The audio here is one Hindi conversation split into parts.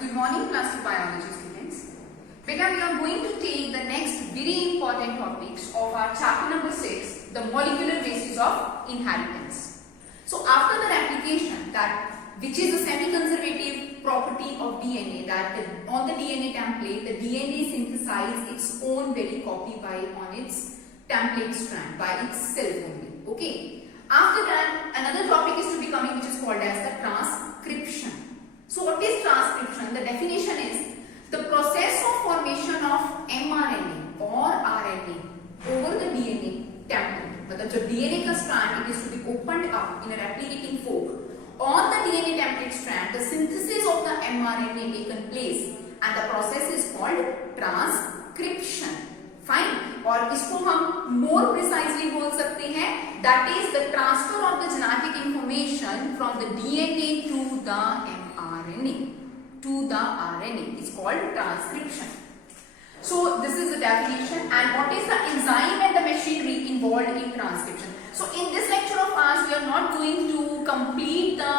Good morning, class 2 biology students. Beta, we are going to take the next very important topics of our chapter number 6, the molecular basis of inheritance. So, after the replication, that which is a semi-conservative property of DNA, that on the DNA template, the DNA synthesizes its own very copy by on its template strand by itself only. Okay. After that, another topic is to be coming, which is called as the transcription. So what is transcription? The definition is the process of formation of mRNA or RNA over the DNA template. मतलब जब DNA का strand it is to be opened up in a replicating fork on the DNA template strand, the synthesis of the mRNA taken place and the process is called transcription. Fine. और इसको हम more precisely बोल सकते हैं that is the transfer of the genetic information from the DNA to the mRNA to the RNA is called transcription. So this is the definition, and what is the enzyme and the machinery involved in transcription. So in this lecture of ours we are not going to complete the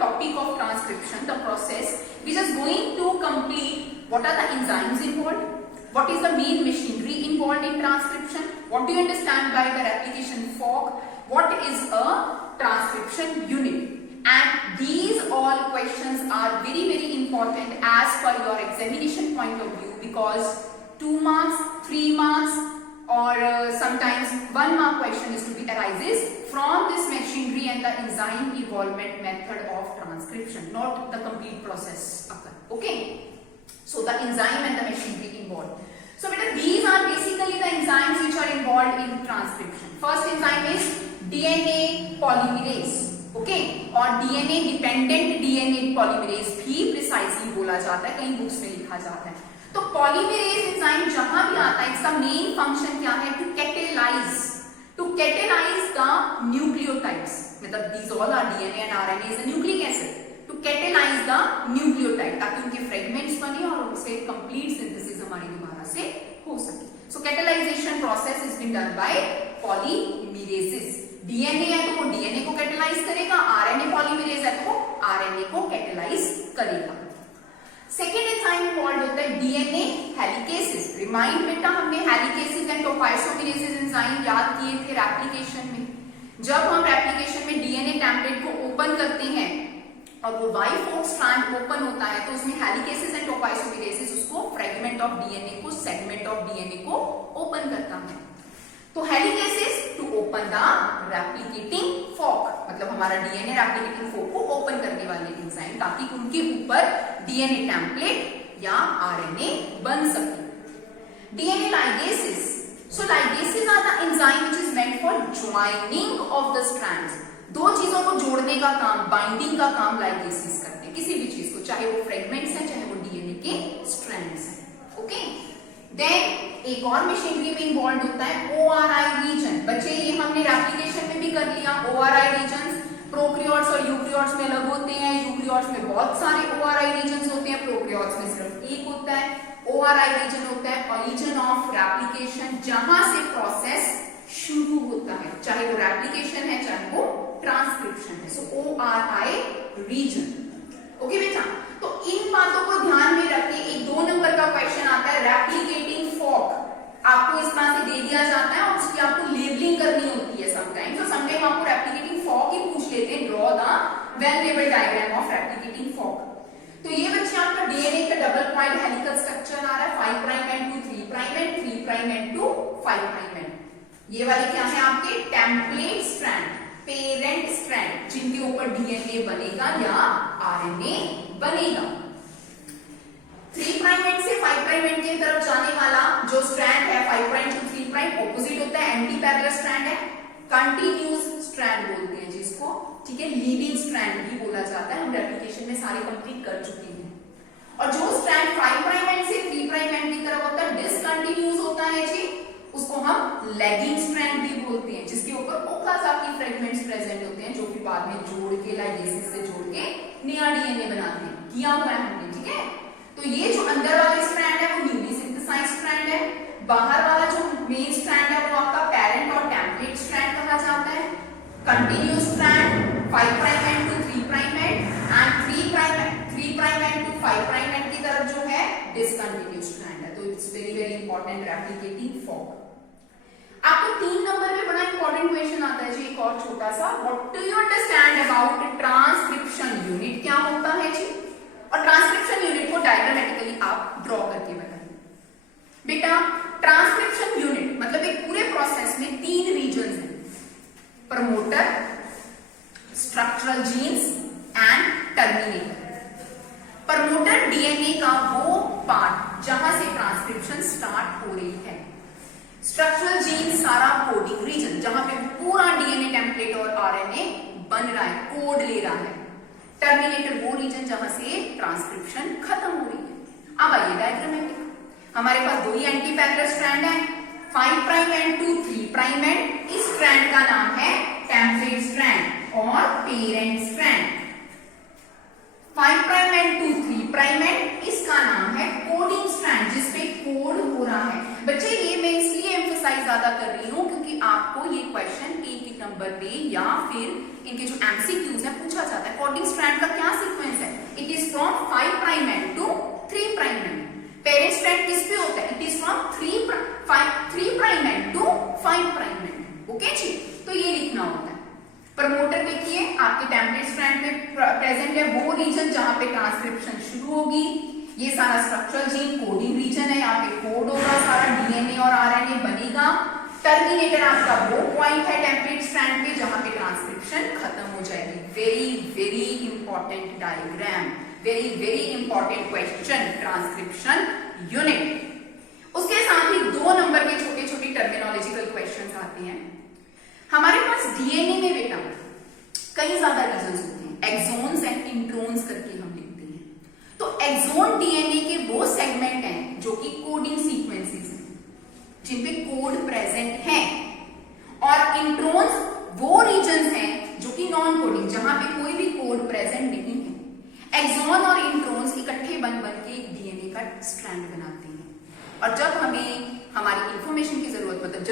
topic of transcription, the process. We are just going to complete what are the enzymes involved, what is the main machinery involved in transcription, what do you understand by the replication fork, what is a transcription unit. And these all questions are very very important as per your examination point of view, because 2 marks, 3 marks or sometimes 1 mark question is to be arises from this machinery and the enzyme evolvement method of transcription, not the complete process occur. Okay. So the enzyme and the machinery involved. So beta, these are basically the enzymes which are involved in transcription. First enzyme is DNA polymerase. Okay, और DNA डिपेंडेंट DNA polymerase भी precisely बोला जाता है, कई बुक्स में लिखा जाता है. तो polymerase enzyme जहां भी आता है, इसका मेन फंक्शन क्या है? To catalyze the nucleotides. मतलब these all are DNA and RNA is a nucleic acid. To catalyze the nucleotide, ताकि उनके fragments बने और उससे complete synthesis हमारी दोबारा से हो सके. So catalyzation process is been done by polymerases. DNA है तो वो DNA को कैटेलाइज करेगा, RNA पॉलीमरेज है तो वो RNA को कैटेलाइज करेगा. सेकेंड एंजाइम इन्वॉल्व होता है DNA हेलिकेसेस. रिमाइंड बेटा, हमने हेलिकेसेस एंड टोपाइसोमेरेसेस एंजाइम याद किए थे रेप्लिकेशन में. जब हम रेप्लिकेशन में DNA टेम्पलेट को ओपन करते हैं और वो Y फोर्क स्ट्रैंड ओपन होता है तो उसमें हेलिकेसेस एंड टोपाइसोमेरेसेस उसको फ्रेगमेंट ऑफ DNA को, सेगमेंट ऑफ DNA को ओपन करता है. तो helicases to open the replicating fork, मतलब हमारा DNA रेप्लिकेटिंग फॉर्क को ओपन करने वाले एंजाइम, ताकि उनके ऊपर DNA टेम्पलेट या RNA बन सके. DNA ligases. So ligases are the enzyme which is meant for joining of the strands. दो चीजों को जोड़ने का काम, बाइंडिंग का काम लाइगेसेस करते हैं, किसी भी चीज को, चाहे वो फ्रेगमेंट्स हैं चाहे वो DNA के स्ट्रैंड्स हैं. ओके. देन एक और मशीनरी में इन्वॉल्व होता है ORI रीजन. बच्चे ये हमने रेप्लिकेशन में भी कर लिया. ORI रीजन्स प्रोकैरियोट्स और यूकैरियोट्स में अलग होते हैं. यूकैरियोट्स में बहुत सारे ORI रीजन्स होते हैं, प्रोकैरियोट्स में सिर्फ एक होता है. ORI रीजन होता है ओरिजिन ऑफ रेप्लिकेशन, जहां से प्रोसेस शुरू होता है, चाहे वो रेप्लिकेशन है चाहे वो ट्रांसक्रिप्शन है. सो ORI रीजन. ओके बेटा, तो इन बातों को ध्यान में रख के एक 2 नंबर का क्वेश्चन आता है रेप्लिकेटिंग फॉर्क. आपको इस तरह से दे दिया जाता है और उसकी आपको लेबलिंग करनी होती है समटाइम. तो समटाइम आपको रेप्लिकेटिंग फॉर्क ही पूछ लेते हैं, draw the well labelled diagram of replicating fork. तो ये बच्चे आपका DNA का डबल पॉइंट हेलिकल स्ट्रक्चर आ रहा है, 5 prime and 2 3 prime end 3 prime and 2 5 prime and. ये वाले क्या है आपके टेम्पलेट स्ट्रैंड, पेरेंट स्ट्रैंड, जिनके ऊपर DNA बनेगा या RNA बनेगा. 3 प्राइम एंड से 5 प्राइम एंड की तरफ जाने वाला जो स्ट्रैंड है 5 प्राइम टू 3 प्राइम ऑपोजिट होता है, एंटी पैरेलल स्ट्रैंड है. कंटिन्यूअस स्ट्रैंड बोलते हैं जिसको, ठीक है. लीविंग स्ट्रैंड भी बोला जाता है. हम रेप्लिकेशन में सारे कंप्लीट कर चुके हैं. और जो स्ट्रैंड 5 प्राइम एंड से 3 प्राइम एंड की तरफ होता है, डिसकंटिन्यूअस होता है जी, उसको हम लैगिंग स्ट्रैंड भी बोलते हैं, जिसके ऊपर ओकाजाकी फ्रेगमेंट्स प्रेजेंट होते हैं, जो कि बाद में जोड़ के लाइगेसेस से जोड़ के नया DNA बनाते हैं. किया हुआ है हमने, ठीक है. तो ये जो अंदर वाला स्ट्रैंड है वो न्यूली सिंथेसाइज्ड स्ट्रैंड है. बाहर वाला जो मेन स्ट्रैंड है वो आपका पेरेंट और टेम्पलेट स्ट्रैंड कहा जाता है. Continuous strand 5 prime end to 3 prime end 3 prime end to 5 prime end की तरफ जो है डिसकंटिन्यूअस स्ट्रैंड है, तो it's very very important replicating fork. आपको 3 नंबर में बड़ा इंपॉर्टेंट क्वेश्चन आता है जी, एक और छोटा सा, what do you understand about transcription unit, क्या होता है जी? और ट्रांसक्रिप्शन यूनिट को डायग्रामेटिकली आप ड्रॉ करके बताइए। बेटा ट्रांसक्रिप्शन यूनिट मतलब एक पूरे प्रोसेस में 3 रीजन्स हैं, promoter, structural genes and terminator. Promoter DNA का वो पार्ट जहां से ट्रांसक्रिप्शन स्टार्ट हो रही है, स्ट्रक्चरल जीन सारा कोडिंग रीजन जहां पे पूरा डीएनए टेम्पलेट और आरएनए बन रहा है, कोड ले रहा है, टर्मिनेटर वो रीजन जहां से ट्रांसक्रिप्शन खत्म हो रही है। अब आइए डायग्रामेटिक, हमारे पास 2 ही एंटी पैरेलल स्ट्रैंड है, 5 प्राइम एंड 2 3 प्राइम एंड इस स्ट्रैंड का नाम है टेम्पलेट स्ट्रैंड और parent strand. 5 prime and 2 3 prime and इसका नाम है कोडिंग स्ट्रैंड जिसपे कोड हो रहा है। बच्चे ये मैं इसलिए एम्फसाइज ज्यादा कर रही हूं क्योंकि आपको ये क्वेश्चन एक ही नंबर पे या फिर इनके जो एमसीक्यूज है पूछा जाता है। कोडिंग स्ट्रैंड का क्या सीक्वेंस है? It is from 5 prime end to 3 prime end. Parent strand किस पे होता है? It is from 3 prime end to 5 prime end. Okay जी, तो ये लिखना होता है। प्रमोटर देखिए आपके टेम्पलेट स्ट्रैंड में प्रेजेंट है वो रीजन जहां पे ट्रांसक्रिप्शन शुरू होगी, ये सारा स्ट्रक्चरल जीन कोडिंग रीजन है, यहाँ पे कोड होगा, सारा डीएनए और आरएनए बनेगा। टर्मिनेटर आपका वो पॉइंट है टेम्पलेट स्ट्रैंड पे जहां पे ट्रांसक्रिप्शन खत्म हो जाएगी। Very very important diagram, very very important question, transcription unit. उसके साथ ही 2 नंबर के छोटे छोटे टर्मिनोलॉजिकल क्वेश्चन आते हैं। हमारे पास डीएनए में बेटा कई ज्यादा रीजन होते हैं, एक्सोन्स एंड इंट्रोन्स करके हम लिखते हैं। तो एक्सोन डीएनए के वो सेगमेंट हैं जो कि कोडिंग सीक्वेंसेस हैं जिनपे कोड प्रेजेंट है, और इंट्रोन्स वो रीजन्स हैं जो कि नॉन कोडिंग जहां पे कोई भी कोड प्रेजेंट नहीं है। एक्सोन और इंट्रोन्स इकट्ठे बन के एक डीएनए का स्ट्रैंड बनाते हैं, और जब हमें हमारी इंफॉर्मेशन की जरूरत मतलब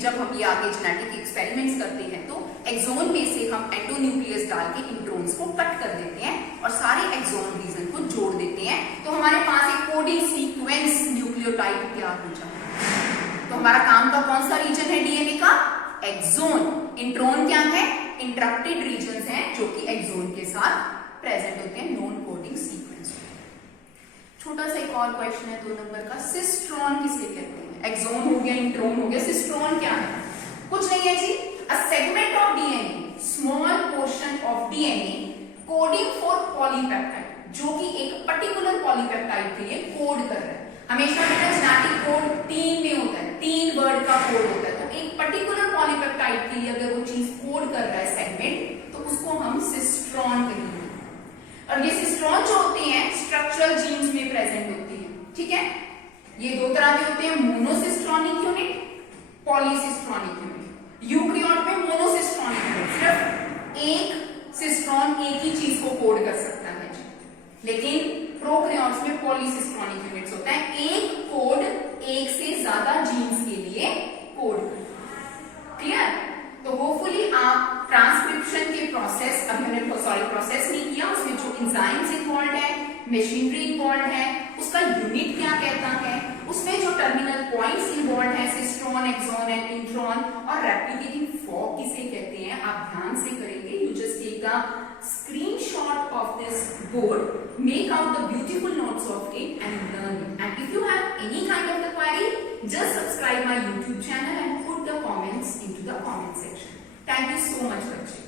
जब हम ये आगे जेनेटिक एक्सपेरिमेंट्स करते हैं तो एक्सोन में से हम एंडोन्यूक्लियस डाल के इंट्रोन्स को कट कर देते हैं और सारे एक्सोन रीजन को जोड़ देते हैं, तो हमारे पास एक कोडिंग सीक्वेंस न्यूक्लियोटाइड तैयार हो जाता है। तो हमारा काम का कौन सा रीजन है डीएनए का? एक्सोन। इंट्रोन क्या है? इंटरप्टेड रीजन है जो कि एक्सोन के साथ प्रेजेंट होते हैं, नॉन कोडिंग सीक्वेंस। छोटा सा एक और क्वेश्चन है 2 नंबर का, सिस्ट्रॉन किसे कहते हैं? एक्सोन हो गया, इंट्रोन हो गया, सिस्ट्रॉन क्या है? कुछ नहीं है जी, a segment of DNA, small portion of DNA coding for polypeptide, जो कि एक पर्टिकुलर पॉलीपेप्टाइड के लिए कोड कर रहा है। हमेशा बेटा जेनेटिक कोड 3 में होता है, 3 वर्ड का कोड होता है, तो एक पर्टिकुलर पॉलीपेप्टाइड के लिए अगर वो चीज कोड कर रहा है सेगमेंट, तो उसको हम सिस्ट्रॉन कहेंगे। और ये सिस्ट्रॉन जो होते हैं स्ट्रक्चरल जीन्स में प्रेजेंट होती है, ठीक है। ये 2 तरह के होते हैं, monocistronic unit, polycistronic unit. Eukaryote में मोनोसिस्ट्रॉनिक यूनिट, सिर्फ एक सिस्ट्रॉन एक ही चीज को कोड कर सकता है, लेकिन प्रोकैरियोट्स में पॉलीसिस्ट्रॉनिक यूनिट्स होता है, एक कोड एक से ज्यादा जीन्स के लिए कोड। क्लियर? तो होपफुली आप ट्रांसक्रिप्शन के प्रोसेस, अभी हमने प्रोसेस नहीं किया, उसमें जो एंजाइम्स इन्वॉल्व है, मशीनरी इन्वॉल्व है, उसका यूनिट क्या कहता है, उसमें जो टर्मिनल पॉइंट्स इन्वॉल्व है, सिस्ट्रॉन, एक्सोन एंड इंट्रॉन, और रेप्लिकेटिंग फॉर्क किसे कहते हैं, आप ध्यान से करेंगे। You just take a screenshot of this board, make out the beautiful notes of it and learn it. And if you have any kind of the query, just subscribe my YouTube channel and put the comments into the comment section. Thank you so much, Bachche.